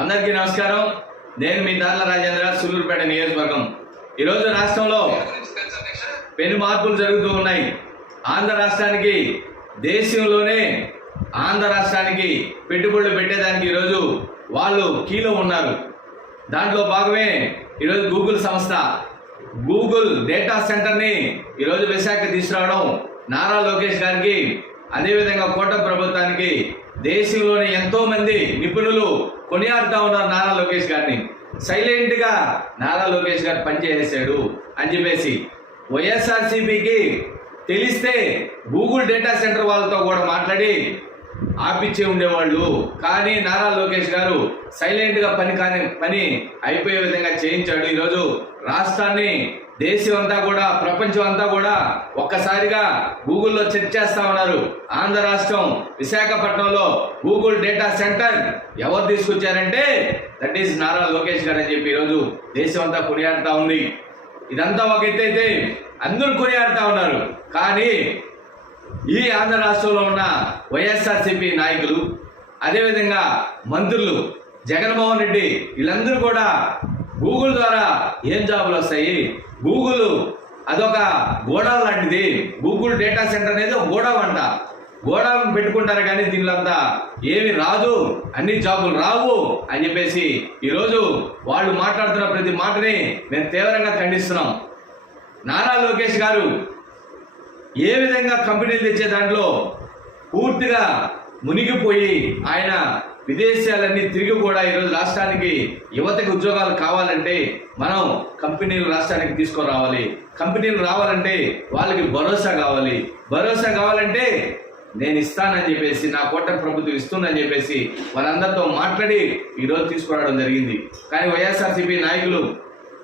అందరికీ నమస్కారం. నేను మీ దార్ల రాజేంద్ర సులూరుపేట నియోజకవర్గం. ఈరోజు రాష్ట్రంలో పెను మార్పులు జరుగుతూ ఉన్నాయి. ఆంధ్ర రాష్ట్రానికి దేశంలోనే ఆంధ్ర రాష్ట్రానికి పెట్టుబడులు పెట్టేదానికి ఈరోజు వాళ్ళు కీలో ఉన్నారు. దాంట్లో భాగమే ఈరోజు గూగుల్ సంస్థ. గూగుల్ డేటా సెంటర్ని ఈరోజు విశాఖ తీసుకురావడం నారా లోకేష్ గారికి అదేవిధంగా కోట ప్రభుత్వానికి దేశంలోని ఎంతో మంది నిపుణులు కొనియాడుతా ఉన్నారు నారా లోకేష్ గారిని. సైలెంట్గా నారా లోకేష్ గారు పనిచేసేసాడు అని చెప్పేసి వైఎస్ఆర్సీపీకి తెలిస్తే గూగుల్ డేటా సెంటర్ వాళ్ళతో కూడా మాట్లాడి ఆపిచ్చే ఉండేవాళ్ళు. కానీ నారా లోకేష్ గారు సైలెంట్గా పని కాని పని అయిపోయే విధంగా చేయించాడు. ఈరోజు రాష్ట్రాన్ని దేశం అంతా కూడా ప్రపంచం అంతా కూడా ఒక్కసారిగా గూగుల్లో చెక్ చేస్తా ఉన్నారు. ఆంధ్ర రాష్ట్రం విశాఖపట్నంలో గూగుల్ డేటా సెంటర్ ఎవరు తీసుకొచ్చారంటే దట్ ఈస్ నారా లోకేష్ గారు అని చెప్పి ఈరోజు దేశం అంతా కొనియాడుతూ ఉంది. ఇదంతా ఒక ఎత్తు అయితే అందరూ కొనియాడుతూ ఉన్నారు. కానీ ఈ ఆంధ్ర రాష్ట్రంలో ఉన్న వైఎస్ఆర్సీపీ నాయకులు అదేవిధంగా మంత్రులు జగన్మోహన్ రెడ్డి వీళ్ళందరూ కూడా గూగుల్ ద్వారా ఏం జాబులు వస్తాయి? గూగుల్ అదొక గోడౌన్ లాంటిది. గూగుల్ డేటా సెంటర్ అనేది ఒక గోడౌన్ అంట. గోడౌన్ పెట్టుకుంటారు కానీ దీనిలంతా ఏమి రాదు. అన్ని జాబులు రావు అని చెప్పేసి ఈరోజు వాళ్ళు మాట్లాడుతున్న ప్రతి మాటని మేము తీవ్రంగా ఖండిస్తున్నాం. నారా లోకేష్ గారు ఏ విధంగా కంపెనీలు తెచ్చే దాంట్లో పూర్తిగా మునిగిపోయి ఆయన విదేశాలన్నీ తిరిగి కూడా ఈరోజు రాష్ట్రానికి యువతకి ఉద్యోగాలు కావాలంటే మనం కంపెనీలు రాష్ట్రానికి తీసుకురావాలి. కంపెనీలు రావాలంటే వాళ్ళకి భరోసా కావాలి. భరోసా కావాలంటే నేను ఇస్తానని చెప్పేసి నా కోట ప్రభుత్వం ఇస్తుందని చెప్పేసి వాళ్ళందరితో మాట్లాడి ఈరోజు తీసుకురావడం జరిగింది. కానీ వైఎస్ఆర్సీపీ నాయకులు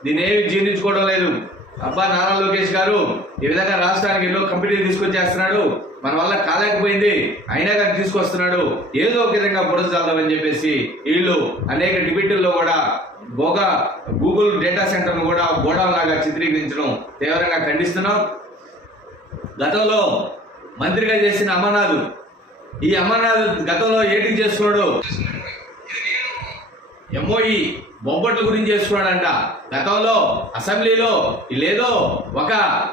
దీన్ని ఏమి జీర్ణించుకోవడం లేదు. అబ్బా నారా లోకేష్ గారు ఈ విధంగా రాష్ట్రానికి ఎన్నో కంపెనీలు తీసుకొచ్చేస్తున్నాడు. మన వల్ల కాలేకపోయింది అయినా కానీ తీసుకొస్తున్నాడు. ఏదో ఒక విధంగా బురద చల్దామని చెప్పేసి వీళ్ళు అనేక డిబేటుల్లో కూడా బోగా గూగుల్ డేటా సెంటర్ను కూడా గోడౌన్ లాగా చిత్రీకరించడం తీవ్రంగా ఖండిస్తున్నాం. గతంలో మంత్రిగా చేసిన అమర్నాథ్ ఈ అమర్నాథ్ గతంలో ఏటికి చేసుకున్నాడు ఎంఓఈ బొబ్బట్ల గురించి చేసుకున్నాడంట గతంలో అసెంబ్లీలో లేదో ఒక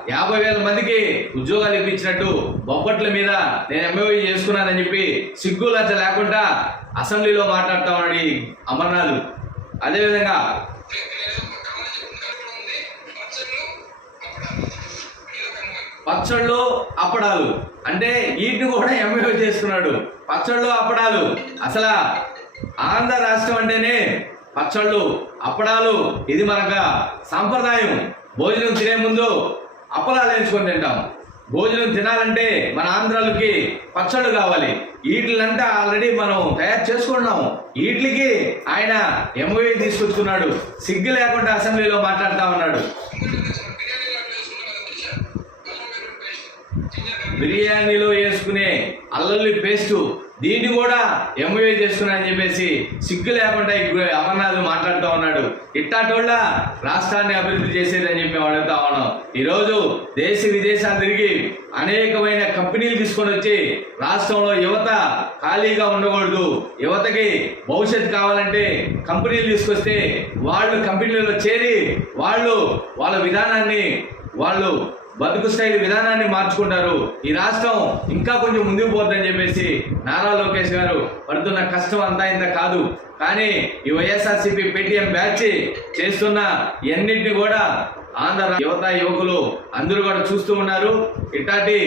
యాభై వేల మందికి ఉద్యోగాలు ఇప్పించినట్టు బొబ్బట్ల మీద నేను ఎంఏ చేసుకున్నానని చెప్పి సిగ్గు లజ్జ లేకుండా అసెంబ్లీలో మాట్లాడతామని అమర్నాథ్. అదేవిధంగా పచ్చళ్ళు అప్పడాలు. అంటే వీటిని కూడా ఎంఏ చేసుకున్నాడు. పచ్చళ్ళు అప్పడాలు. అసలు ఆంధ్ర రాష్ట్రం అంటేనే పచ్చళ్ళు అప్పడాలు ఇది మనక సాంప్రదాయం. భోజనం తినే ముందు అప్పడాలు వేయించుకొని తింటాం. భోజనం తినాలంటే మన ఆంధ్రాలకి పచ్చళ్ళు కావాలి. వీటిలంతా ఆల్రెడీ మనం తయారు చేసుకున్నాము వీటికి ఆయన ఎంఓఏ తీసుకొచ్చుకున్నాడు. సిగ్గు లేకుండా అసెంబ్లీలో మాట్లాడుతా ఉన్నాడు. బిర్యానీలో వేసుకునే అల్లల్లి పేస్టు దీన్ని కూడా ఎంఏ చేస్తున్నాయని చెప్పేసి సిగ్గు లేకుండా ఇప్పుడు అమర్నాథ్ మాట్లాడుతూ ఉన్నాడు. ఇట్టాటోళ్ళ రాష్ట్రాన్ని అభివృద్ధి చేసేదని చెప్పి మేము అడుగుతా ఉన్నాం. ఈరోజు దేశ విదేశాలు తిరిగి అనేకమైన కంపెనీలు తీసుకొని వచ్చి రాష్ట్రంలో యువత ఖాళీగా ఉండకూడదు. యువతకి భవిష్యత్తు కావాలంటే కంపెనీలు తీసుకొస్తే వాళ్ళు కంపెనీలలో చేరి వాళ్ళు వాళ్ళ విధానాన్ని వాళ్ళు బతుకు శైలి విధానాన్ని మార్చుకుంటారు. ఈ రాష్ట్రం ఇంకా కొంచెం ముందుకు పోద్దని చెప్పేసి నారా లోకేష్ గారు పడుతున్న కష్టం అంతా ఇంత కాదు. కానీ ఈ వైఎస్ఆర్సీపీ పేటీఎం బ్యాచ్ చేస్తున్న ఎన్నింటిని కూడా ఆంధ్ర యువత యువకులు అందరూ కూడా చూస్తూ ఉన్నారు. ఇట్లాంటి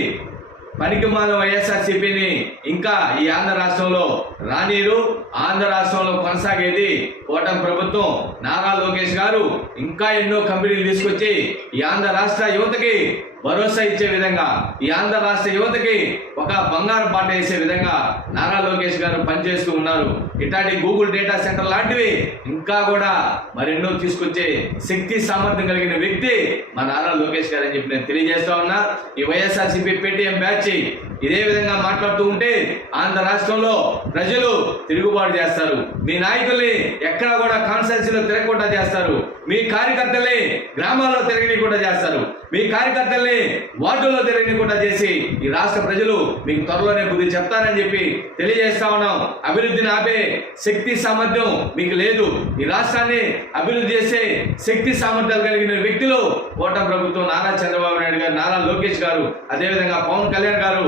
పనికిమాల వైఎస్ఆర్సిపిని వైఎస్ఆర్సీపీని ఇంకా ఈ ఆంధ్ర రాష్ట్రంలో రానీరు ఆంధ్ర రాష్ట్రంలో కొనసాగేది కూటమి ప్రభుత్వం. నారా లోకేష్ గారు ఇంకా ఎన్నో కంపెనీలు తీసుకొచ్చి ఈ ఆంధ్ర రాష్ట్ర యువతకి భరోసా ఇచ్చే విధంగా ఈ ఆంధ్ర రాష్ట్ర యువతకి ఒక బంగారు బాట వేసే విధంగా నారా లోకేష్ గారు పనిచేస్తూ ఉన్నారు. ఇట్లాంటి గూగుల్ డేటా సెంటర్ లాంటివి ఇంకా కూడా మరెన్నో తీసుకొచ్చే శక్తి సామర్థ్యం కలిగిన వ్యక్తి మా నారా లోకేష్ గారు అని చెప్పి నేను తెలియజేస్తా ఉన్నా. ఈ వైఎస్ఆర్సీపీ పేటీఎం బ్యాచ్ ఇదే విధంగా మాట్లాడుతూ ఉంటే ఆంధ్ర రాష్ట్రంలో ప్రజలు తిరుగుబాటు చేస్తారు. మీ నాయకుల్ని ఎక్కడ కూడా కాన్స్టెన్సీలో తిరగకుండా చేస్తారు. మీ కార్యకర్తల్ని గ్రామాల్లో తిరగనికుండా చేస్తారు. మీ కార్యకర్తల్ని వార్డుల్లో తిరగనికుండా చేసి ఈ రాష్ట్ర ప్రజలు మీకు త్వరలోనే బుద్ధి చెప్తారని చెప్పి తెలియజేస్తా ఉన్నాం. అభివృద్ధిని ఆపే శక్తి సామర్థ్యం మీకు లేదు. ఈ రాష్ట్రాన్ని అభివృద్ధి చేసే శక్తి సామర్థ్యాలు కలిగిన వ్యక్తులు ఓటమి ప్రభుత్వం నారా చంద్రబాబు నాయుడు గారు నారా లోకేష్ గారు అదేవిధంగా పవన్ కళ్యాణ్ గారు